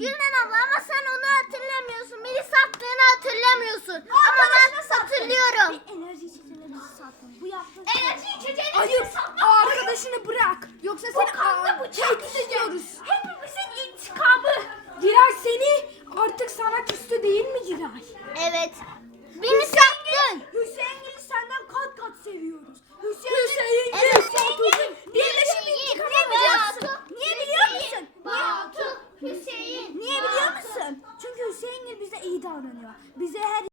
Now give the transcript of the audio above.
Gülmen abla ama sen onu hatırlamıyorsun. Beni sattığını hatırlamıyorsun. ama ben hatırlıyorum. Bir enerji içeceğini sattım. Bu yaptığın şey- Enerji içeceğini Hayır. satmak. Arkadaşını bırak. Yoksa seni kanla bıçak ediyoruz. Hepimizin intikamı. Giray seni artık sana küstü değil mi Giray? Evet. Hüseyin. Hüseyin bize iyi davranıyor. Bize her